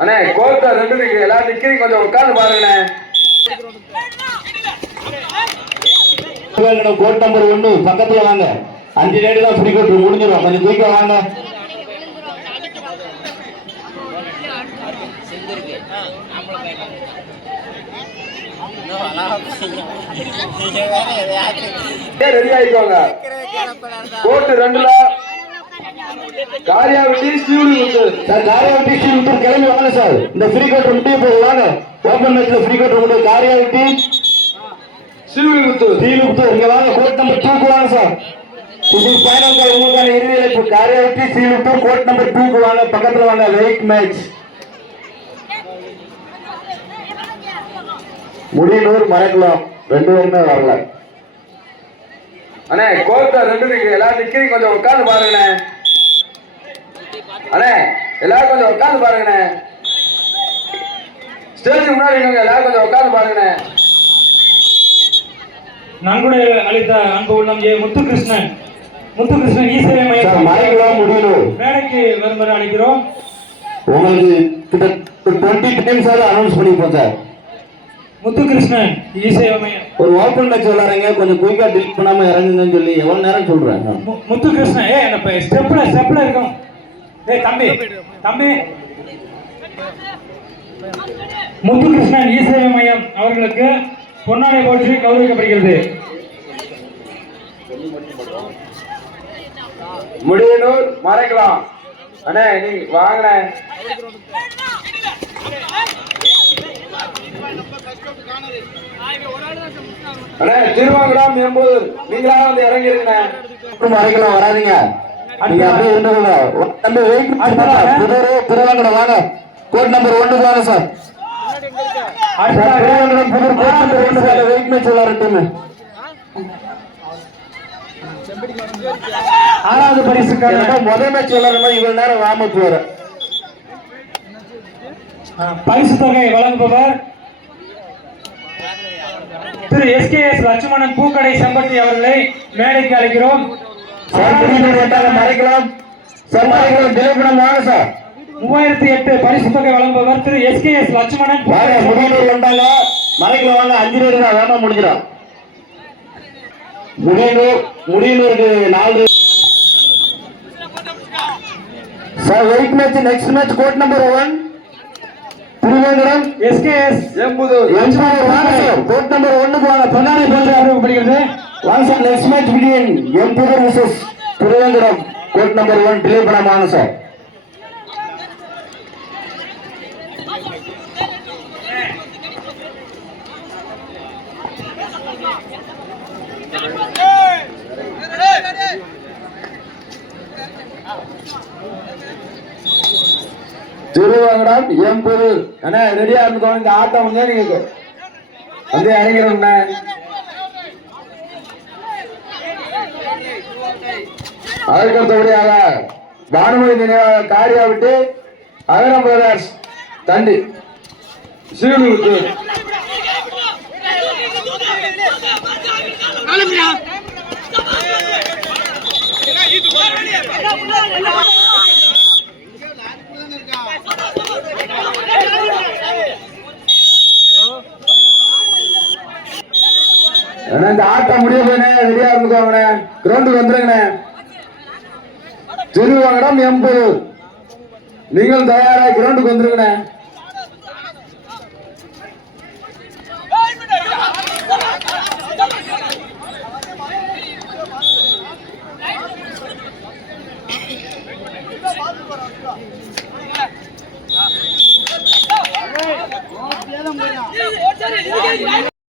அண்ணே கோர்ட்ட ரெண்டு நிக்கு எல்லாரும் நிக்கிறீங்க கொஞ்சம் உட்கார்ந்து பாருங்கண்ணே. கோட் நம்பர் ஒன்று பக்கத்துல வாங்க. அஞ்சு ரேடு தான் ஃப்ரீ கோட் முடிஞ்சிடும் கொஞ்சம் குயிக்கா வாங்க. ரெடி ஆயிக்கோங்க? கோர்ட் ரெண்டுல. காரியாவட்டி முத்து சார் காரியாவட்டி ஸ்ரீமுத்தூர் கிளம்பி வாங்க சார். இந்த ஃப்ரீ கோட் முடிய போய் வாங்க. ஓப்பன் மேட்ச்ல ஃப்ரீ கோட் முடியும் காரியாவட்டி ஸ்டீவ் முத்து ஸ்ரீமுத்தூர் இங்க வாங்க கோட் நம்பர் டூக்கு வாங்க சார். இது ஃபைனல் கால் உங்களுக்கான இறுதி அழைப்பு. காரியாவட்டி ஸ்ரீமுத்தூர் கோட் நம்பர் டூக்கு வாங்க. பக்கத்துல வாங்க வெயிட் மேட்ச் முடியலூர் மறக்கலாம். ரெண்டு பேருமே வரல. அண்ணே கோர்ட்ட ரெண்டு நிக்கு எல்லாரும் நிக்கிறீங்க. கொஞ்சம் உட்கார்ந்து பாருங்கண்ணே. அண்ணே எல்லாரும் கொஞ்சம் உட்கார்ந்து பாருங்கண்ணே. ஸ்டேஜ் முன்னாடி எல்லாரும் கொஞ்சம் உட்கார்ந்து பாருங்கண்ணே. நன்கொடை அளித்த அன்பு உள்ளம் ஏ முத்துகிருஷ்ணன். முத்துகிருஷ்ணன் ஈஸ்வரிய மையம் முடியலூர் மேடைக்கு வருமாறு அழைக்கிறோம் உங்களுக்கு கிட்ட டுவெண்ட்டி டைம்ஸ் அனௌன்ஸ் பண்ணிப்போம் சார். முத்துகிருஷ்ணன் ஈசேவை மையம். ஒரு ஓப்பன் மேட்ச் விளாடுறீங்க கொஞ்சம் குயிக்கா டிலீட் பண்ணாம இறங்குங்கன்னு சொல்லி எவ்வளவு நேரம் சொல்றேன்? முத்துகிருஷ்ணன் ஏ ஸ்டெப்ல ஸ்டெப்ல இருக்கும். ஏய் தம்பி. தம்பி. முத்துகிருஷ்ணன் ஈசேவை மையம் அவர்களுக்கு பொன்னாடை போற்றி கௌரவிக்கப்படுகிறது. முடியனூர் மறைக்கலாம். அண்ணே நீ வாங்கண்ணே. அண்ணே திருவாங்குடம் எண்பது நீங்களா வந்து இறங்கிருங்கண்ணே. மறைக்கலாம் வராதீங்க. நீங்க அப்படியே இருந்துருங்க தம்பி வெயிட் புதூர் திருவாங்கடம் வாங்க. கோட் நம்பர் ஒன்று வாங்க sir sir, Thiruvangadam Puthur code number ஒன்று வாங்க. வெயிட் மேட்ச் விளாடுற டீம் ஆறாவது பரிசுக்கான முதல் மேட்ச் விளாடுற மாதிரி இவ்வளவு நேரம் வார்ம் அப் வர பரிசு தொகை வழங்குபவர் திரு எஸ்கேஎஸ் லட்சுமணன் பூக்கடை செம்பட்டி அவர்களை மேடைக்கு அழைக்கிறோம். மறைக்கலாம் திலீபனம் வாங்க சார். மூவாயிரத்தி எட்டு பரிசு தொகை வழங்குபவர் திரு எஸ்கேஎஸ் லட்சுமணன். வாங்க பூக்கடை செம்பட்டி. முடியலூர் வந்தாங்க மறைக்கலாம் வாங்க அஞ்சு ரேடு தான் வேணா முடிஞ்சிடும். முடியலூர் முடியலூருக்கு நாலு. Sir wait match next match code number one Thiruvengadam. SKS எண்பது. கோட் நம்பர் ஒன்னுக்கு வாங்க. பொன்னாடி போன்ற அறிவிக்கப்படுகிறது வாங்க sir next match begin M Puthur versus Thiruvengadam code number one delay பண்ணாம வாங்க சார் திருவாங்குடம் எண்பது ரெடியா இருந்துக்கோங்க. இந்த ஆட்டம் வந்து நீங்க வந்து இறங்கிடும்ண்ணே அதுக்கடுத்தபடியாக பானுமதி நினைவாக காரியா விட்டு அகரம் பிரதர்ஸ் தண்டி சீர்வித்து அண்ணா, இந்த ஆட்டம் முடிய போயினே ரெடியா இருந்துக்கோங்கண்ணே கிரவுண்டுக்கு வந்துருங்கண்ணே திருவாங்கடம் எண்பது நீங்கள் தயாராக கிரவுண்டுக்கு வந்துருங்கண்ணே